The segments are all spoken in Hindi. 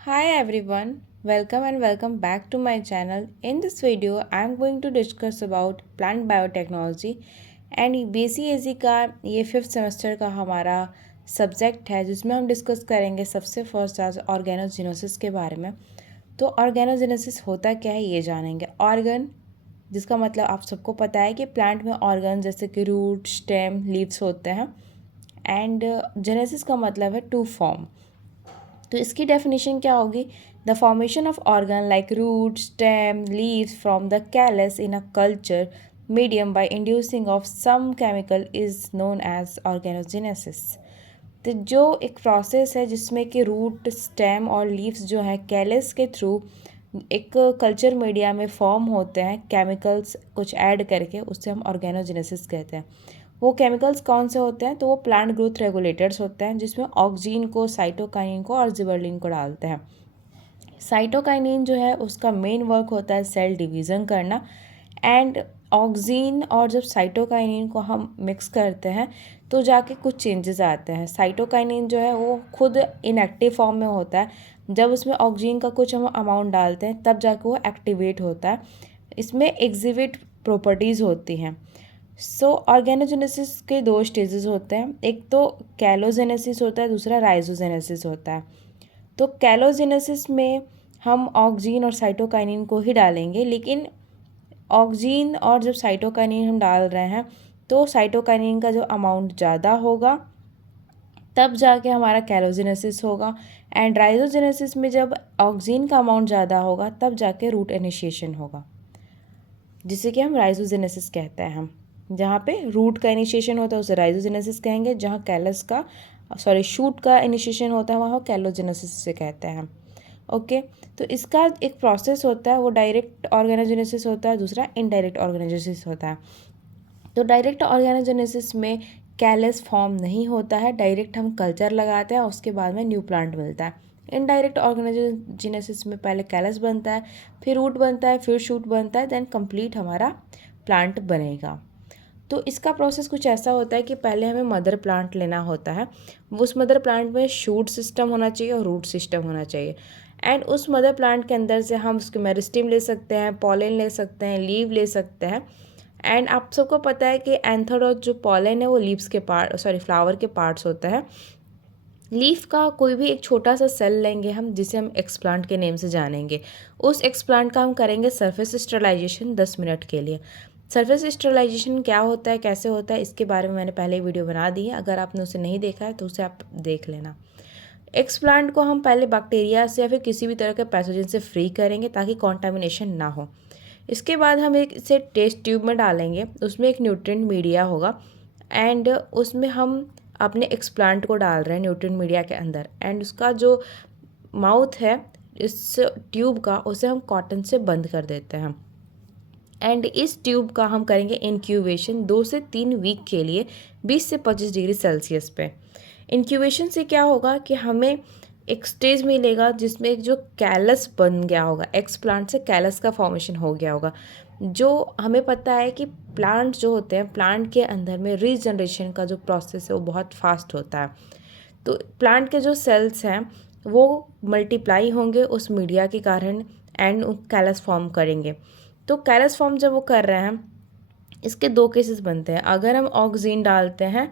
Hi everyone, welcome and welcome back to my channel. In this video, I am going to discuss about plant biotechnology and BCAC का ये फिफ्थ सेमेस्टर का हमारा सब्जेक्ट है जिसमें हम डिस्कस करेंगे सबसे फर्स्ट आज ऑर्गेनोजेनेसिस के बारे में। तो ऑर्गेनोजेनेसिस होता क्या है ये जानेंगे। ऑर्गन जिसका मतलब आप सबको पता है कि प्लांट में ऑर्गन जैसे कि रूट, स्टेम, लीव्स होते हैं एंड जेनेसिस का मतलब है टू फॉर्म। तो इसकी डेफिनेशन क्या होगी? The formation of organ like root, stem, leaves from the callus in a culture medium by inducing of some chemical is known as organogenesis. तो जो एक प्रोसेस है जिसमें कि रूट, स्टेम और लीव्स जो है कैलस के थ्रू एक कल्चर मीडिया में फॉर्म होते हैं केमिकल्स कुछ ऐड करके, उससे हम ऑर्गेनोजेनेसिस कहते हैं। वो केमिकल्स कौन से होते हैं? तो वो प्लांट ग्रोथ रेगुलेटर्स होते हैं जिसमें ऑक्सीन को, साइटोकाइनिन को और जिबरलिन को डालते हैं। साइटोकाइनिन जो है उसका मेन वर्क होता है सेल डिवीज़न करना एंड ऑक्सीन और जब साइटोकाइनिन को हम मिक्स करते हैं तो जाके कुछ चेंजेस आते हैं। साइटोकाइनिन जो है वो खुद इनएक्टिव फॉर्म में होता है, जब उसमें ऑक्सीजन का कुछ हम अमाउंट डालते हैं तब जाके वो एक्टिवेट होता है। इसमें एग्जिबिट प्रॉपर्टीज़ होती हैं। ऑर्गेनोजेनेसिस के दो स्टेजेस होते हैं, एक तो कैलोजेनेसिस होता है, दूसरा राइजोजेनेसिस होता है। तो कैलोजेनेसिस में हम ऑक्सीजन और साइटोकाइनिन को ही डालेंगे, लेकिन ऑक्सीजन और जब साइटोकाइनिन हम डाल रहे हैं तो साइटोकाइनिन का जो अमाउंट ज़्यादा होगा तब जाके हमारा कैलोजेनेसिस होगा एंड राइजोजेनेसिस में जब ऑक्सीजन का अमाउंट ज़्यादा होगा तब जाके रूट इनिशिएशन होगा, जिसे कि हम राइजोजेनेसिस कहते हैं। हम जहाँ पे रूट का इनिशिएशन होता है उसे राइजोजेनेसिस कहेंगे, जहाँ कैलस का शूट का इनिशिएशन होता है वहाँ कैलोजेनेसिस से कहते हैं। ओके, तो इसका एक प्रोसेस होता है, वो डायरेक्ट ऑर्गेनोजेनेसिस होता है, दूसरा इनडायरेक्ट ऑर्गेनोजेनेसिस होता है। तो डायरेक्ट ऑर्गेनोजेनेसिस में कैलस फॉर्म नहीं होता है, डायरेक्ट हम कल्चर लगाते हैं उसके बाद में न्यू प्लांट मिलता है। इनडायरेक्ट ऑर्गेनोजेनेसिस में पहले कैलस बनता है, फिर रूट बनता है, फिर शूट बनता है, देन कंप्लीट हमारा प्लांट बनेगा। तो इसका प्रोसेस कुछ ऐसा होता है कि पहले हमें मदर प्लांट लेना होता है। उस मदर प्लांट में शूट सिस्टम होना चाहिए और रूट सिस्टम होना चाहिए एंड उस मदर प्लांट के अंदर से हम उसके मेरिस्टेम ले सकते हैं, पॉलन ले सकते हैं, लीव ले सकते हैं। एंड आप सबको पता है कि एंथर और जो पॉलन है वो लीव्स के फ्लावर के पार्ट्स होते हैं। लीफ का कोई भी एक छोटा सा सेल लेंगे हम, जिसे हम एक्सप्लांट के नेम से जानेंगे। उस एक्सप्लांट का हम करेंगे सरफेस स्टरलाइजेशन 10 मिनट के लिए। सरफेस स्टरलाइजेशन क्या होता है, कैसे होता है, इसके बारे में मैंने पहले वीडियो बना दी है, अगर आपने उसे नहीं देखा है तो उसे आप देख लेना। एक्सप्लांट को हम पहले बैक्टीरिया से या फिर किसी भी तरह के पैथोजन से फ्री करेंगे ताकि कॉन्टामिनेशन ना हो। इसके बाद हम एक इसे टेस्ट ट्यूब में डालेंगे, उसमें एक न्यूट्रिएंट मीडिया होगा एंड उसमें हम अपने एक्सप्लांट को डाल रहे हैं न्यूट्रिएंट मीडिया के अंदर एंड उसका जो माउथ है इस ट्यूब का, उसे हम कॉटन से बंद कर देते हैं एंड इस ट्यूब का हम करेंगे इंक्यूबेशन 2 से 3 वीक के लिए 20 से 25 डिग्री सेल्सियस पे। इंक्यूबेशन से क्या होगा कि हमें एक स्टेज मिलेगा जिसमें एक जो कैलस बन गया होगा, एक्स प्लांट से कैलस का फॉर्मेशन हो गया होगा। जो हमें पता है कि प्लांट जो होते हैं, प्लांट के अंदर में रीजनरेशन का जो प्रोसेस है वो बहुत फास्ट होता है। तो प्लांट के जो सेल्स हैं वो मल्टीप्लाई होंगे उस मीडिया के कारण एंड कैलस फॉर्म करेंगे। तो कैलस फॉर्म जब वो कर रहे हैं, इसके दो केसेस बनते हैं। अगर हम ऑक्सीजन डालते हैं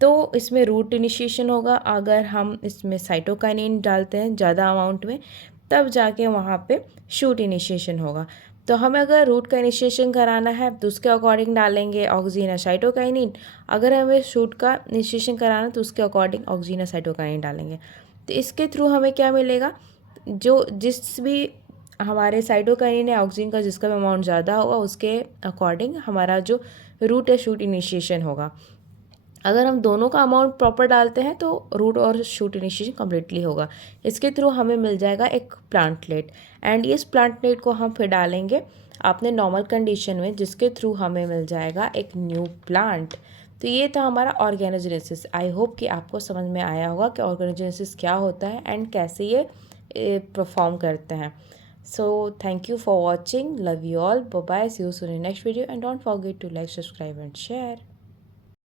तो इसमें रूट इनिशिएशन होगा, अगर हम इसमें साइटोकाइनिन डालते हैं ज़्यादा अमाउंट में तब जाके वहाँ पे शूट इनिशिएशन होगा। तो हमें अगर रूट का इनिशिएशन कराना है तो उसके अकॉर्डिंग डालेंगे ऑक्सीजन या साइटोकाइनिन, अगर हमें शूट का इनिशिएशन कराना है तो उसके अकॉर्डिंग ऑक्सीजन या साइटोकाइनिन डालेंगे। तो इसके थ्रू हमें क्या मिलेगा, जो जिस भी हमारे साइटोकाइनिन या ऑक्सीजन का जिसका भी अमाउंट ज़्यादा होगा उसके अकॉर्डिंग हमारा जो रूट या शूट इनिशिएशन होगा। अगर हम दोनों का अमाउंट प्रॉपर डालते हैं तो रूट और शूट इनिशिएशन कम्प्लीटली होगा। इसके थ्रू हमें मिल जाएगा एक प्लांटलेट एंड इस प्लांटलेट को हम फिर डालेंगे अपने नॉर्मल कंडीशन में, जिसके थ्रू हमें मिल जाएगा एक न्यू प्लांट। तो ये था हमारा ऑर्गेनोजेनेसिस। आई होप कि आपको समझ में आया होगा कि ऑर्गेनोजेनेसिस क्या होता है एंड कैसे ये परफॉर्म करते हैं। So thank you for watching, love you all, bye bye, see you soon in next video and don't forget to like, subscribe and share.